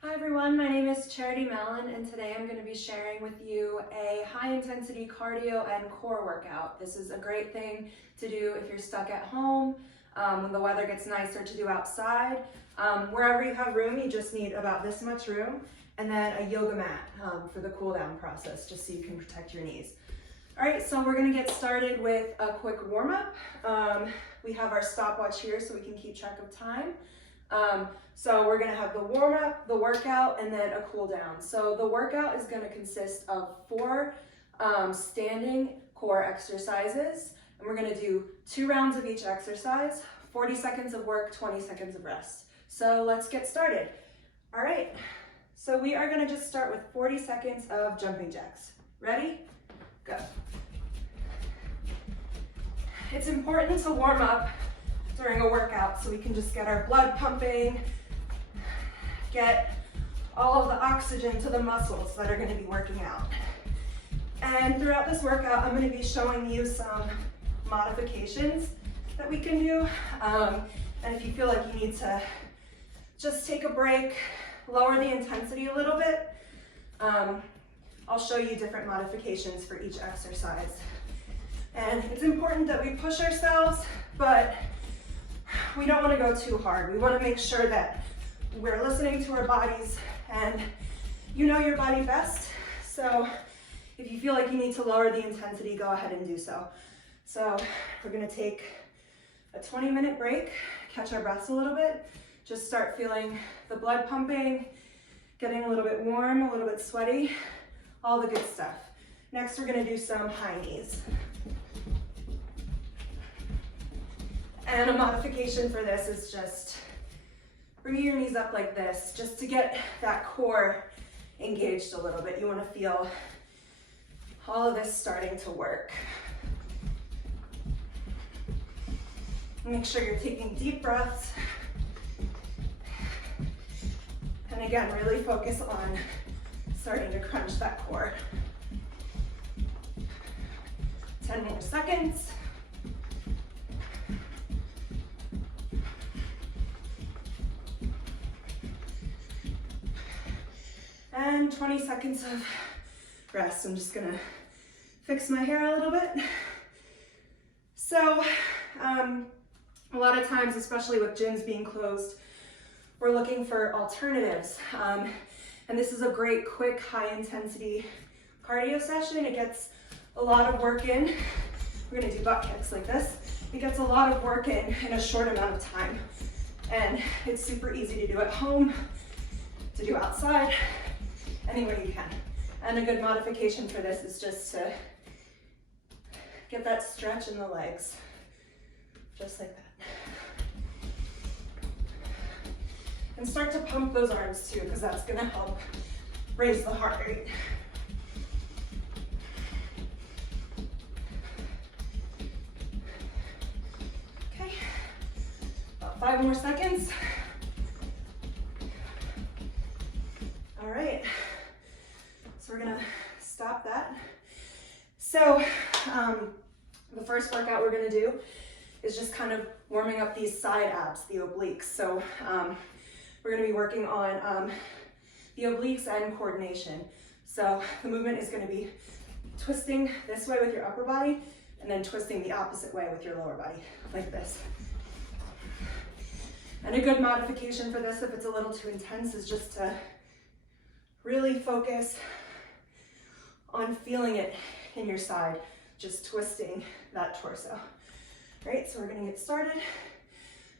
Hi everyone, my name is Charity Mallon and today I'm going to be sharing with you a high intensity cardio and core workout. This is a great thing to do if you're stuck at home, when the weather gets nicer, to do outside. Wherever you have room, you just need about this much room, and then a yoga mat for the cool down process, just so you can protect your knees. All right, so we're going to get started with a quick warm up. We have our stopwatch here so we can keep track of time. So we're going to have the warm up, the workout, and then a cool down. So the workout is going to consist of 4 standing core exercises, and we're going to do 2 rounds of each exercise, 40 seconds of work, 20 seconds of rest. So let's get started. All right, so we are going to just start with 40 seconds of jumping jacks. Ready? Go. It's important to warm up during a workout so we can just get our blood pumping, get all of the oxygen to the muscles that are going to be working out. And throughout this workout, I'm going to be showing you some modifications that we can do. And if you feel like you need to just take a break, lower the intensity a little bit, I'll show you different modifications for each exercise. And it's important that we push ourselves, but we don't want to go too hard. We want to make sure that we're listening to our bodies, and you know your body best. So if you feel like you need to lower the intensity, go ahead and do so. So we're going to take a 20-minute break, catch our breaths a little bit, just start feeling the blood pumping, getting a little bit warm, a little bit sweaty, all the good stuff. Next, we're going to do some high knees. And a modification for this is just bringing your knees up like this, just to get that core engaged a little bit. You want to feel all of this starting to work. Make sure you're taking deep breaths. And again, really focus on starting to crunch that core. 10 more seconds. And 20 seconds of rest. I'm just gonna fix my hair a little bit. So, a lot of times, especially with gyms being closed, we're looking for alternatives. And this is a great, quick, high-intensity cardio session. It gets a lot of work in. We're gonna do butt kicks like this. It gets a lot of work in a short amount of time. And it's super easy to do at home, to do outside, anywhere you can. And a good modification for this is just to get that stretch in the legs, just like that. And start to pump those arms too, because that's gonna help raise the heart rate. Okay, about 5 more seconds. All right, so we're gonna stop that. So the first workout we're gonna do is just kind of warming up these side abs, the obliques. So we're gonna be working on the obliques and coordination. So the movement is gonna be twisting this way with your upper body and then twisting the opposite way with your lower body, like this. And a good modification for this, if it's a little too intense, is just to really focus on feeling it in your side, just twisting that torso. All right, so we're gonna get started.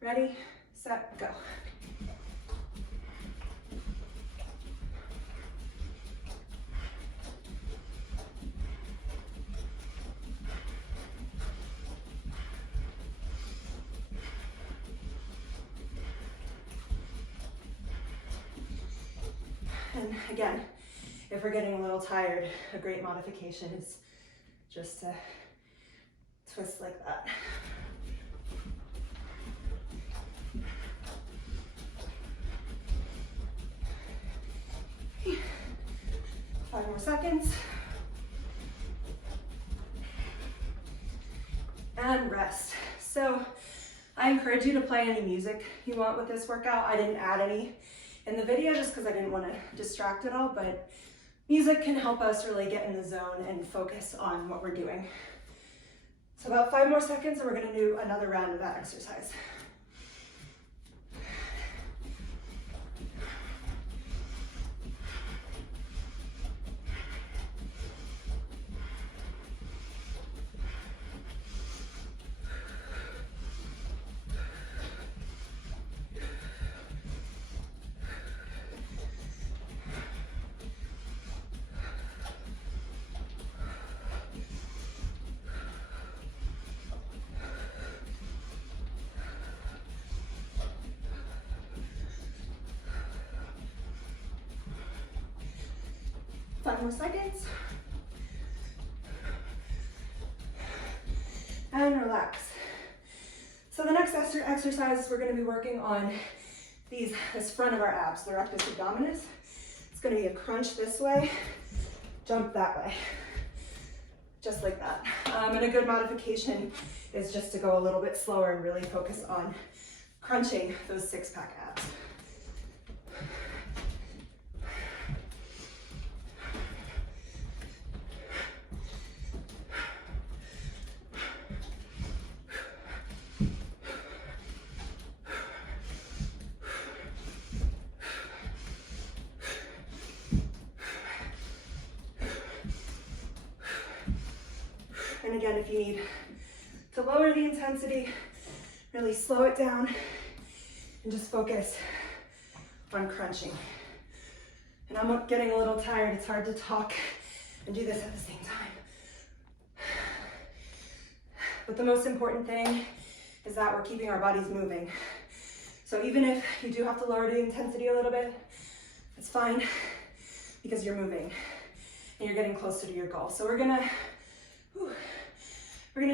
Ready, set, go. And again, if we're getting a little tired, a great modification is just to twist like that. Okay. 5 more seconds. And rest. So I encourage you to play any music you want with this workout. I didn't add any in the video just because I didn't want to distract it all, but music can help us really get in the zone and focus on what we're doing. So about 5 more seconds and we're going to do another round of that exercise. More seconds. And relax. So the next exercise, we're going to be working on this front of our abs, the rectus abdominis. It's going to be a crunch this way, jump that way, just like that. And a good modification is just to go a little bit slower and really focus on crunching those six-pack abs. And again, if you need to lower the intensity, really slow it down and just focus on crunching. And I'm getting a little tired. It's hard to talk and do this at the same time. But the most important thing is that we're keeping our bodies moving. So even if you do have to lower the intensity a little bit, it's fine because you're moving and you're getting closer to your goal. So we're gonna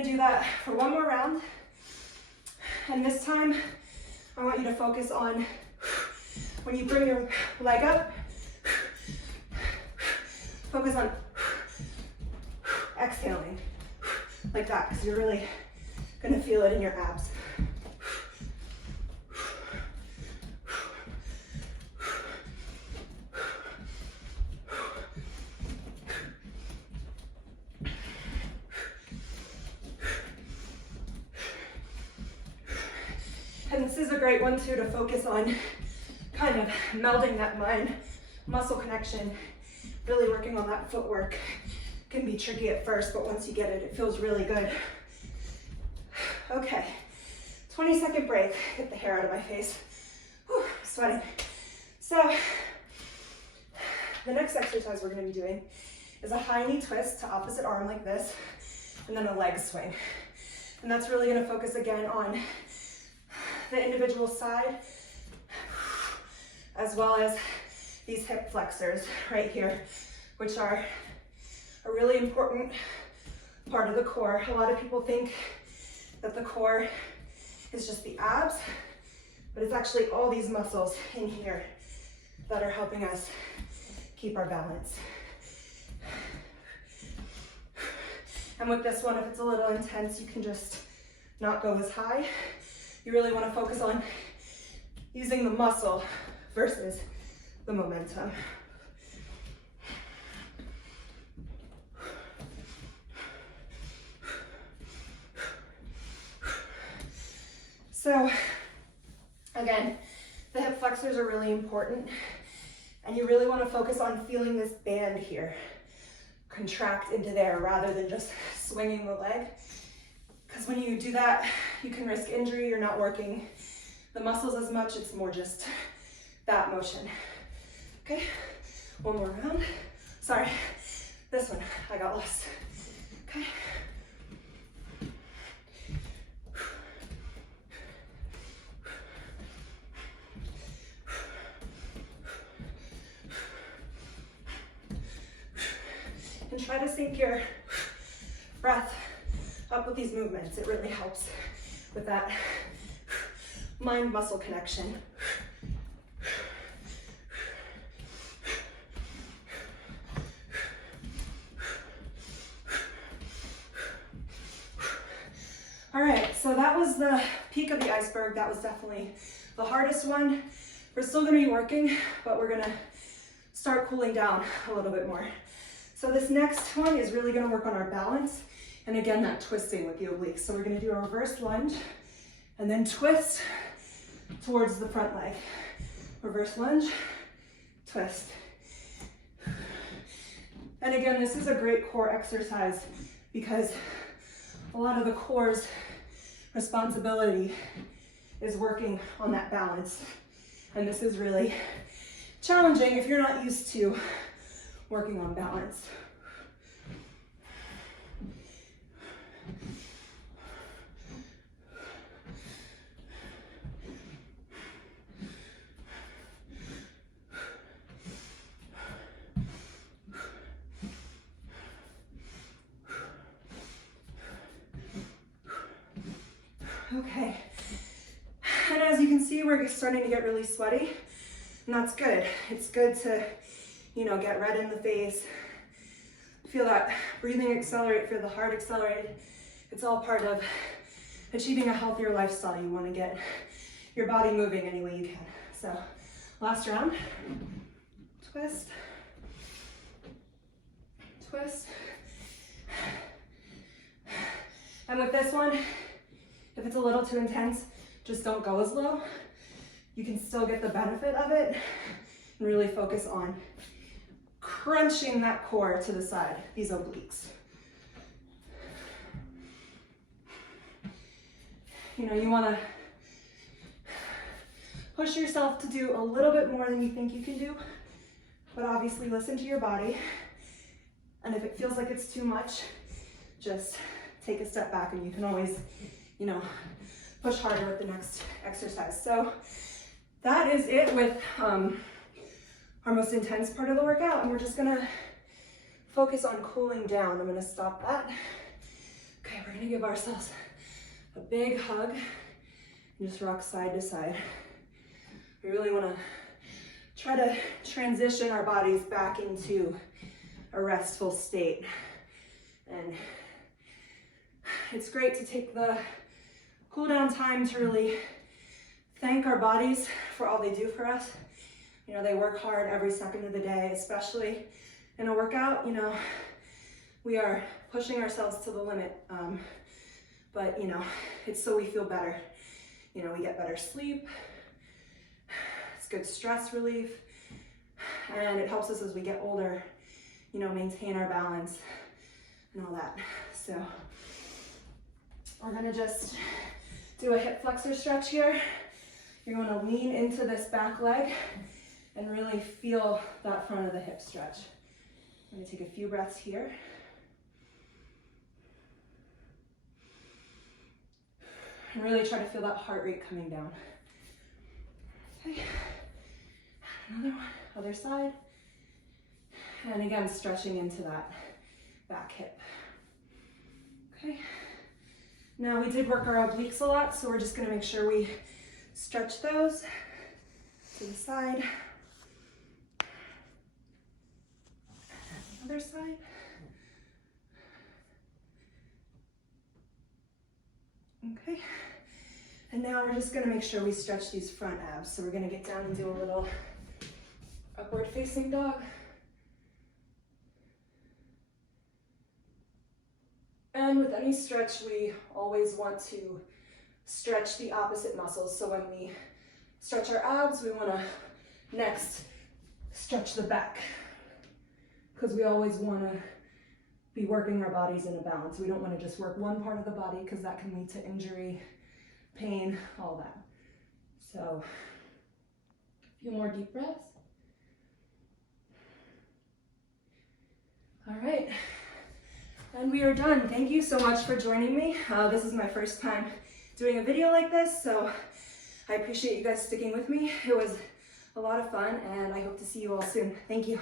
do that for one more round. And this time, I want you to focus on when you bring your leg up, focus on exhaling like that, because you're really gonna feel it in your abs. And this is a great one too to focus on kind of melding that mind-muscle connection, really working on that footwork. Can be tricky at first, but once you get it, it feels really good. Okay, 20-second break. Get the hair out of my face. Whew, sweating. So, the next exercise we're gonna be doing is a high knee twist to opposite arm like this, and then a leg swing. And that's really gonna focus again on the individual side, as well as these hip flexors right here, which are a really important part of the core. A lot of people think that the core is just the abs, but it's actually all these muscles in here that are helping us keep our balance. And with this one, if it's a little intense, you can just not go as high. You really want to focus on using the muscle versus the momentum. So again, the hip flexors are really important, and you really want to focus on feeling this band here contract into there rather than just swinging the leg. Because when you do that, you can risk injury. You're not working the muscles as much. It's more just that motion. Okay, one more round. Sorry, this one, I got lost. Okay. And try to sync your breath up with these movements. It really helps with that mind-muscle connection. All right, so that was the peak of the iceberg. That was definitely the hardest one. We're still gonna be working, but we're gonna start cooling down a little bit more. So this next one is really gonna work on our balance, and again, that twisting with the obliques. So we're gonna do a reverse lunge, and then twist towards the front leg. Reverse lunge, twist. And again, this is a great core exercise because a lot of the core's responsibility is working on that balance. And this is really challenging if you're not used to working on balance. Okay, and as you can see, we're starting to get really sweaty, and that's good. It's good to, get red in the face, feel that breathing accelerate, feel the heart accelerate. It's all part of achieving a healthier lifestyle. You want to get your body moving any way you can. So, last round, twist, twist, and with this one, if it's a little too intense, just don't go as low. You can still get the benefit of it and really focus on crunching that core to the side, these obliques. You want to push yourself to do a little bit more than you think you can do, but obviously listen to your body. And if it feels like it's too much, just take a step back, and you can always push harder with the next exercise. So that is it with our most intense part of the workout, and we're just gonna focus on cooling down. I'm gonna stop that. Okay, we're gonna give ourselves a big hug and just rock side to side. We really wanna try to transition our bodies back into a restful state. And it's great to take the cool down time to really thank our bodies for all they do for us. They work hard every second of the day, especially in a workout. We are pushing ourselves to the limit, but it's so we feel better. We get better sleep, it's good stress relief, and it helps us as we get older, maintain our balance and all that. So we're gonna just do a hip flexor stretch here. You're going to lean into this back leg and really feel that front of the hip stretch. I'm going to take a few breaths here. And really try to feel that heart rate coming down. Okay, another one, other side. And again, stretching into that back hip. Okay. Now we did work our obliques a lot, so we're just gonna make sure we stretch those to the side. Other side. Okay. And now we're just gonna make sure we stretch these front abs. So we're gonna get down and do a little upward facing dog. And with any stretch, we always want to stretch the opposite muscles. So when we stretch our abs, we want to next stretch the back, because we always want to be working our bodies in a balance. We don't want to just work one part of the body, because that can lead to injury, pain, all that. So a few more deep breaths. All right. And we are done. Thank you so much for joining me. This is my first time doing a video like this, so I appreciate you guys sticking with me. It was a lot of fun, and I hope to see you all soon. Thank you.